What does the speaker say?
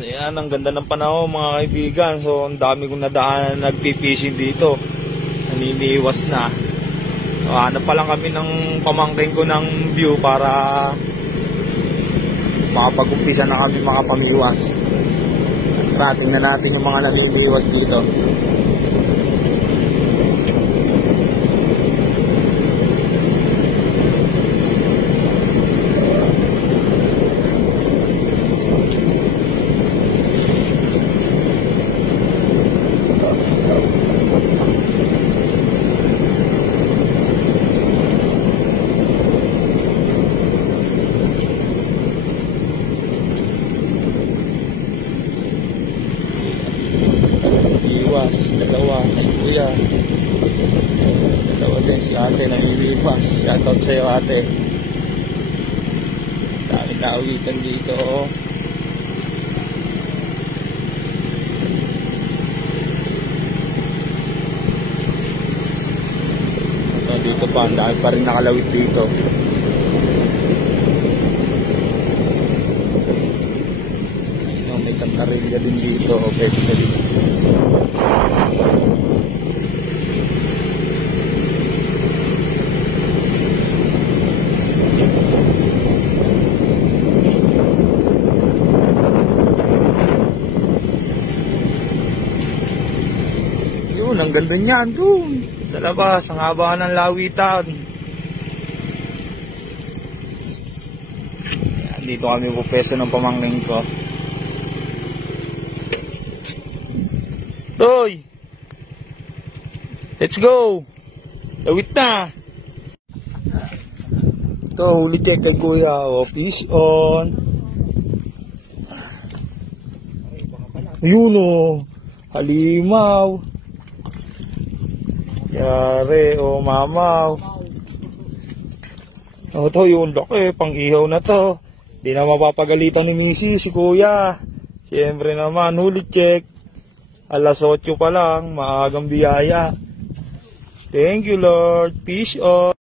Ayan, ang ganda ng panahon mga kaibigan. So, ang dami kong nadaan na nagpipishing dito. Naniniwas na. So, hanap pa lang kami ng pamangkin ko ng view para makapag-umpisa na kami makapamiwas. At tingnan natin yung mga naniniwas dito. Dalawa ay kuya, dalawa din si ate nanilipas. Shoutout sa'yo ate. Dami kawitan dito. Ito dito pa, ang dami pa rin nakalawit dito. May kantarilya din dito. Okay, dito. Yun, ang ganda niyan dun sa labas, ang haba ng lawitan. Yan, dito kami pupeso ng pamangkin ko. Toy, let's go. Lawit na. Ito, huli check kay kuya. O, fish on. Yun o, halimaw. Yari o, mamaw. O, ito yung laki, pang ihaw na to. Di na mapapagalitan ni Missy, si kuya. Siyempre naman, huli check. Alas 8 pa lang, maagang biyaya. Thank you Lord. Fish on.